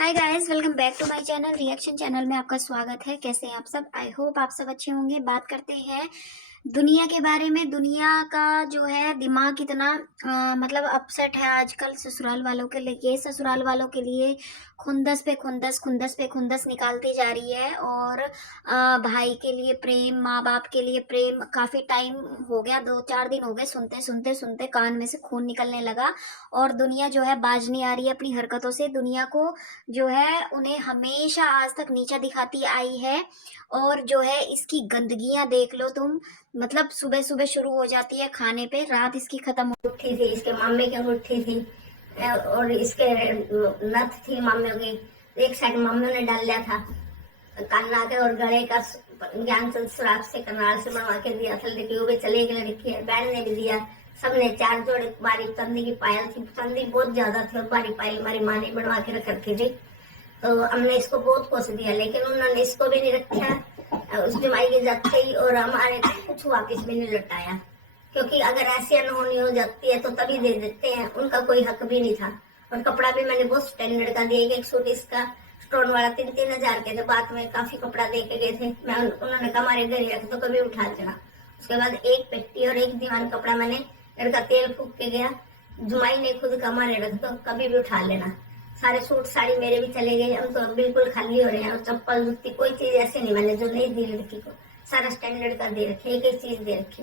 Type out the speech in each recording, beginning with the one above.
Hi guys, welcome back to my channel. Reaction channel में आपका स्वागत है। कैसे हैं आप सब? आई होप आप सब अच्छे होंगे। बात करते हैं दुनिया के बारे में। दुनिया का जो है दिमाग कितना मतलब अपसेट है आजकल ससुराल वालों के लिए। ससुराल वालों के लिए खुंदस पे खुंदस, खुंदस पे खुंदस निकालती जा रही है। और भाई के लिए प्रेम, माँ बाप के लिए प्रेम, काफी टाइम हो गया, 2-4 दिन हो गए, सुनते सुनते सुनते कान में से खून निकलने लगा। और दुनिया जो है बाज नहीं आ रही है अपनी हरकतों से। दुनिया को जो है उन्हें हमेशा आज तक नीचा दिखाती आई है। और जो है इसकी गंदगियां देख लो तुम। मतलब सुबह सुबह शुरू हो जाती है खाने पे, रात इसकी खत्म हो। अंगूठी थी, इसके मामे की अंगूठी थी और इसके नथ थी मामे की। एक साइड मामे ने डाल लिया था कान्ना के, और गले का ज्ञानचंद सुराग से करनाल से बनवा के दिया था। लड़की वो भी चले गई, लड़की है, बहन ने भी दिया। सबने 4 जोड़े बारीक चांदी की पायल थी, चांदी बहुत ज्यादा थी और बारीक पायल हमारी माँ ने बनवा के रख रखी थी। तो हमने इसको बहुत कुछ दिया, लेकिन उन्होंने इसको भी नहीं रखा। उस जमाई की जात गई और हमारे कुछ वापिस भी नहीं लौटाया, क्योंकि अगर ऐसी अनहोनी हो जाती है तो तभी दे देते हैं, उनका कोई हक भी नहीं था। और कपड़ा भी मैंने बहुत स्टैंडर्ड का दिया। एक सूट इसका स्टोन वाला 3-3 हजार के थे, बाद में काफी कपड़ा दे के गए थे। मैं उन्होंने कहा हमारे घर ही रख तो कभी उठा देना। उसके बाद एक पेटी और एक दीवान कपड़ा मैंने लड़का तेल फूक के गया, जुमाई ने खुद का हमारे रख दो कभी भी उठा लेना। सारे सूट साड़ी मेरे भी चले गए, हम तो बिल्कुल खाली हो रहे हैं। और चप्पल जूती कोई चीज ऐसी नहीं मैंने जो नहीं दी लड़की को, सारा स्टैंडर्ड का दे रखे, एक एक चीज दे रखी।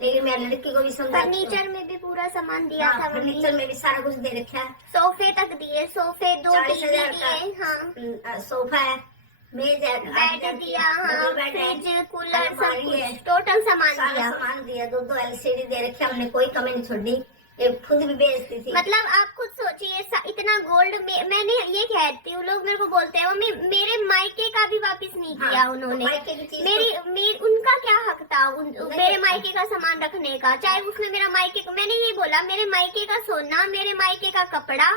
लेकिन मैं लड़की को भी समझा, फर्नीचर में भी पूरा सामान दिया था। फर्नीचर में भी सारा कुछ दे रखा है। सोफे तक दिए, सोफे 2 40,000 दिए, का सोफा है, मेज है, बेड दिया, हाँ, फ्रिज, कूलर, सब अलमारी है, कुछ टोटल सामान सारा दिया। सामान दिया। 2-2 एलसीडी दे रखे, हमने कोई कमी नहीं छोड़ी। ये खुद भी बेचती थी। मतलब आप खुद सोचिए, इतना गोल्ड मैंने ये कहती हूँ, लोग मेरे को बोलते हैं मम्मी मेरे मायके का भी वापस नहीं किया। हाँ, उन्होंने तो मेरी उनका क्या हक था मेरे मायके का सामान रखने का? चाहे उसमें मेरा मायके, मैंने ये बोला मेरे मायके का सोना, मेरे मायके का कपड़ा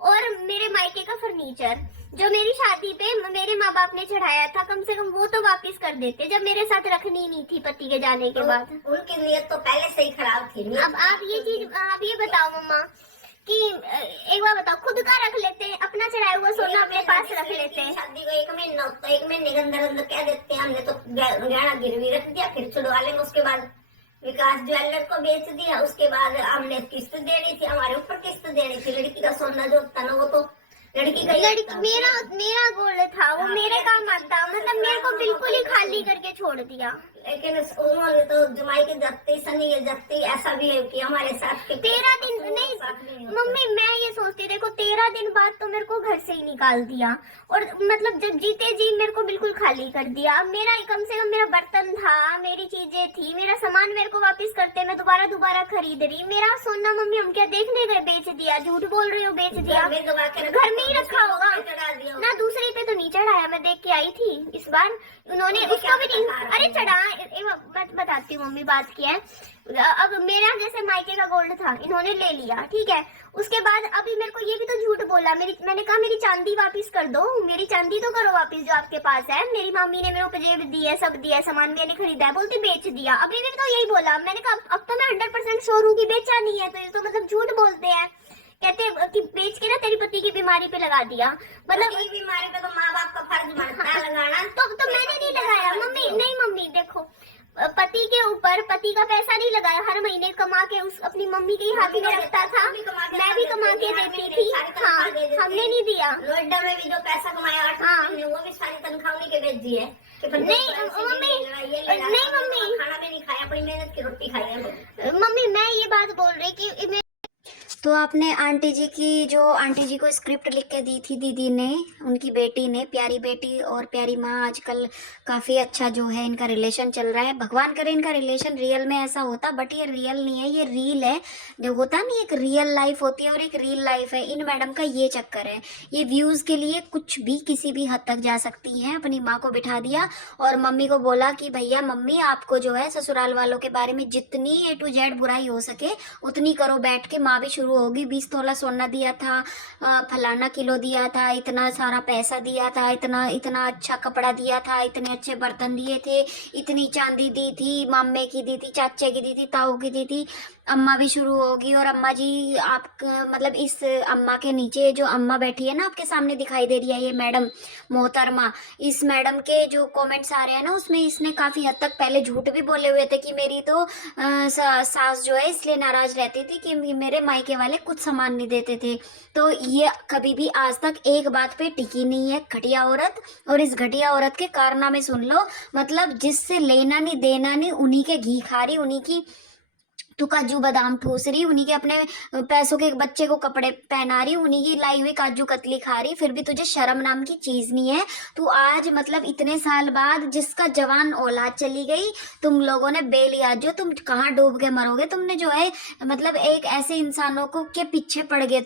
और मेरे मायके का फर्नीचर जो मेरी शादी पे मेरे माँ बाप ने चढ़ाया था, कम से कम वो तो वापस कर देते जब मेरे साथ रखनी नहीं थी पति के जाने के बाद। उनकी नीयत तो पहले से ही खराब थी। अब आप ये बताओ मम्मा कि एक बार बताओ, खुद का रख लेते हैं, अपना चढ़ाया हुआ सोना अपने पास रख लेते हैं। शादी को 1 महीना होता है, 1 महीने के अंदर अंदर कह देते हैं हमने तो गहना गिरवी रख दिया, फिर छुड़वा लेंगे। उसके बाद विकास ज्वेलर को बेच दिया। उसके बाद हमने किस्त देनी थी, हमारे ऊपर किस्त देनी थी। लड़की का सोना जो होता ना वो तो लड़की का मेरा गोल्ड था, वो मेरे काम आता। मतलब मेरे को बिल्कुल ही खाली करके छोड़ दिया। लेकिन उन्होंने तो जमाई के जाते सनी के जाते ऐसा भी है कि हमारे साथ 13 दिन नहीं मम्मी, मैं ये सोचती, देखो 13 दिन बाद तो मेरे को घर से ही निकाल दिया। और मतलब जब जीते जी मेरे को बिल्कुल खाली कर दिया। मेरा कम से कम मेरा बर्तन था, मेरी चीजें थी, मेरा सामान मेरे को वापस करते, मैं दोबारा खरीद रही। मेरा सोना मम्मी हम क्या देखने गए? बेच दिया? झूठ बोल रही हो, बेच दिया? घर में ही रखा होगा ना, दूसरी पे तो नहीं चढ़ाया। मैं देख के आई थी इस बार, उन्होंने उसको भी नहीं। अरे चढ़ा, मैं बताती हूँ मम्मी बात की है। अब मेरा जैसे मायके का गोल्ड था, इन्होंने ले लिया, ठीक है। उसके बाद अभी मेरे को ये भी तो झूठ बोला। मैंने कहा मेरी चांदी वापस कर दो, मेरी चांदी तो करो वापस जो आपके पास है। मेरी मम्मी ने मेरे को जेब दी है, सब दिया है, सामान मैंने खरीदा है, बोलती बेच दिया। अभी भी तो यही बोला। मैंने कहा अब तो मैं 100% श्योर हूँ कि बेचा नहीं है, तो ये तो मतलब झूठ बोलते हैं। कहते कि बेच के ना तेरी पति की बीमारी पे लगा दिया। मतलब बीमारी पे तो माँ बाप का फर्ज बनता है लगाना। तो मैंने नहीं लगाया मम्मी। नहीं मम्मी देखो, पति के ऊपर पति का पैसा नहीं लगाया, हर महीने कमा के उस अपनी मम्मी के हाथ में रखता था, मैं भी कमा के देती थी। हाँ, हमने नहीं दिया। नोएडा में भी जो पैसा कमाया 8 महीने, वो भी सारी तनख्वाह उन्हीं के भेज दी है। नहीं मम्मी, नहीं मम्मी, खाना भी नहीं खाया, अपनी मेहनत की रोटी खाई है। मम्मी मैं ये बात बोल रही कि तो आपने आंटी जी को स्क्रिप्ट लिख के दी थी दीदी ने, उनकी बेटी ने। प्यारी बेटी और प्यारी माँ। आजकल काफ़ी अच्छा जो है इनका रिलेशन चल रहा है। भगवान करे इनका रिलेशन रियल में ऐसा होता, बट ये रियल नहीं है, ये रील है। जो होता नहीं, एक रियल लाइफ होती है और एक रील लाइफ है। इन मैडम का ये चक्कर है, ये व्यूज़ के लिए कुछ भी किसी भी हद तक जा सकती हैं। अपनी माँ को बिठा दिया और मम्मी को बोला कि भैया मम्मी आपको जो है ससुराल वालों के बारे में जितनी A to Z बुराई हो सके उतनी करो बैठ के। माँ भी शुरू शुरू होगी, 20 तोला सोना दिया था, फलाना किलो दिया था, इतना सारा पैसा दिया था, इतना इतना अच्छा कपड़ा दिया था, इतने अच्छे बर्तन दिए थे, इतनी चांदी दी थी, मामे की दी थी, चाचे की दी थी, ताऊ की दी थी। अम्मा भी शुरू होगी। और अम्मा जी, आप मतलब इस अम्मा के नीचे जो अम्मा बैठी है ना, आपके सामने दिखाई दे रही है, ये मैडम मोहतरमा, इस मैडम के जो कमेंट्स आ रहे हैं ना, उसमें इसने काफ़ी हद तक पहले झूठ भी बोले हुए थे कि मेरी तो सास जो है इसलिए नाराज़ रहती थी कि मेरे मायके वाले कुछ सामान नहीं देते थे। तो ये कभी भी आज तक एक बात पे टिकी नहीं है, घटिया औरत। और इस घटिया औरत के कारनामे सुन लो, मतलब जिससे लेना नहीं देना नहीं, उन्हीं के घी खा रही, उन्हीं की तू काजू बादाम ठूस रही, उन्हीं के अपने पैसों के बच्चे को कपड़े पहना रही, उन्हीं की लाई हुई काजू कतली खा रही, फिर भी तुझे शर्म नाम की चीज नहीं है। तू आज मतलब इतने साल बाद जिसका जवान औलाद चली गई, तुम लोगों ने बेलिया, जो तुम कहाँ डूब के मरोगे। तुमने जो है मतलब एक ऐसे इंसानों को के पीछे पड़ गए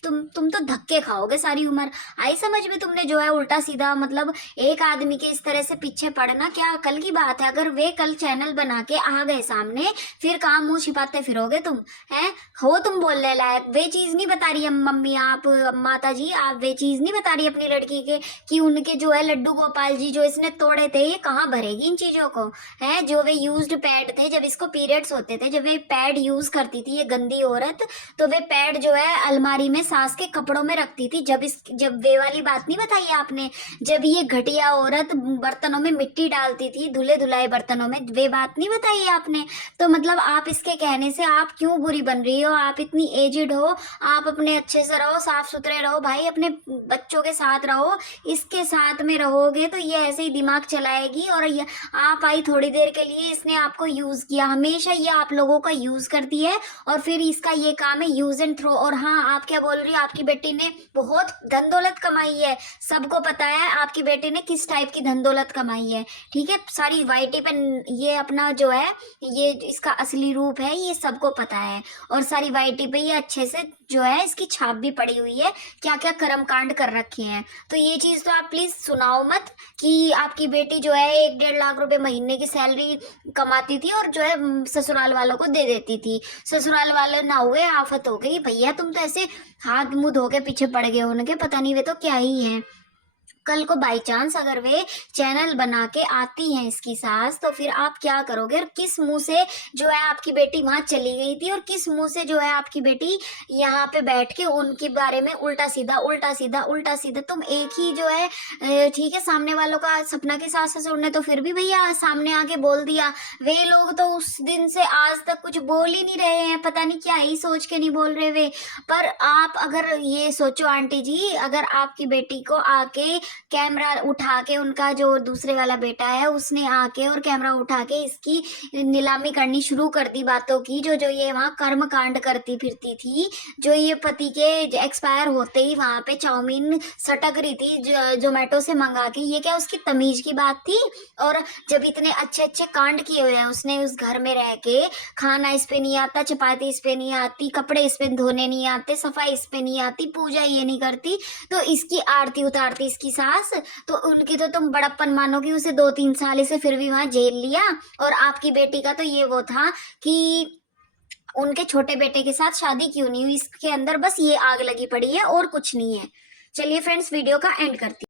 तुम तो धक्के खाओगे सारी उम्र। आई समझ में तुमने जो है उल्टा सीधा, मतलब एक आदमी के इस तरह से पीछे पड़ना क्या कल की बात है। अगर वे कल चैनल बना के आ गए सामने, फिर कहाँ मुंह छिपाते फिरोगे तुम, हैं? हो तुम बोलने लायक? वे चीज नहीं बता रही है मम्मी, आप माता जी, आप वे चीज नहीं बता रही अपनी लड़की के कि उनके जो है लड्डू गोपाल जी जो इसने तोड़े थे, ये कहाँ भरेगी इन चीजों को, है? जो वे यूज्ड पैड थे, जब इसको पीरियड्स होते थे, जब वे पैड यूज करती थी ये गंदी औरत, तो वे पैड जो है अलमारी में सास के कपड़ों में रखती थी। जब वे वाली बात नहीं बताई आपने, जब ये घटिया औरत बर्तनों में मिट्टी डालती थी, धुले धुलाए बर्तनों में, वे बात नहीं बताई आपने। तो मतलब आप इसके कहने से आप क्यों बुरी बन रही हो? आप इतनी एजिड हो, आप अपने अच्छे से रहो, साफ सुथरे रहो भाई, अपने बच्चों के साथ रहो। इसके साथ में रहोगे तो ये ऐसे ही दिमाग चलाएगी। और ये आप आई थोड़ी देर के लिए, इसने आपको यूज किया, हमेशा ये आप लोगों का यूज करती है और फिर इसका ये काम है यूज एंड थ्रो। और हाँ, आप क्या बोल रही हो, आपकी बेटी ने बहुत धन दौलत कमाई है, सबको पता है आपकी बेटी ने किस टाइप की धन दौलत कमाई है, ठीक है? सारी वाईटी पे ये अपना जो है, ये इसका असली रूप है, ये सबको पता है। और सारी वाईटी पे ये अच्छे से जो है इसकी छाप भी पड़ी हुई है, क्या क्या कर्म कांड कर रखे हैं। तो ये चीज तो आप प्लीज सुनाओ मत कि आपकी बेटी जो है 1-1.5 लाख रुपए महीने की सैलरी कमाती थी और जो है ससुराल वालों को दे देती थी। ससुराल वाले ना हुए, आफत हो गई। भैया तुम तो ऐसे हाथ मुंह धो के पीछे पड़ गए उनके, पता नहीं वे तो क्या ही है। कल को बाई चांस अगर वे चैनल बना के आती हैं इसकी सास, तो फिर आप क्या करोगे? और किस मुंह से जो है आपकी बेटी वहां चली गई थी, और किस मुंह से जो है आपकी बेटी यहाँ पे बैठ के उनके बारे में उल्टा सीधा उल्टा सीधा उल्टा सीधा, तुम एक ही जो है ठीक है, सामने वालों का सपना की सास ससुर ने तो फिर भी भैया सामने आके बोल दिया। वे लोग तो उस दिन से आज तक कुछ बोल ही नहीं रहे हैं, पता नहीं क्या ही सोच के नहीं बोल रहे वे। पर आप अगर ये सोचो आंटी जी, अगर आपकी बेटी को आके कैमरा उठा के, उनका जो दूसरे वाला बेटा है उसने आके और कैमरा उठा के इसकी नीलामी करनी शुरू कर दी बातों की, जो जो ये वहाँ कर्म कांड करती फिरती थी, जो ये पति के एक्सपायर होते ही वहाँ पे चाउमीन सटक रही थी जोमेटो से मंगा के, ये क्या उसकी तमीज की बात थी? और जब इतने अच्छे अच्छे कांड किए हुए हैं उसने उस घर में रह के, खाना इस पे नहीं आता, चपाती इस पे नहीं आती, कपड़े इस पे धोने नहीं आते, सफाई इस पे नहीं आती, पूजा ये नहीं करती, तो इसकी आरती उतारती इसकी सास, तो उनकी तो तुम बड़प्पन मानोगी। उसे 2-3 साल से फिर भी वहां जेल लिया। और आपकी बेटी का तो ये वो था कि उनके छोटे बेटे के साथ शादी क्यों नहीं हुई, इसके अंदर बस ये आग लगी पड़ी है और कुछ नहीं है। चलिए फ्रेंड्स, वीडियो का एंड करती हूँ।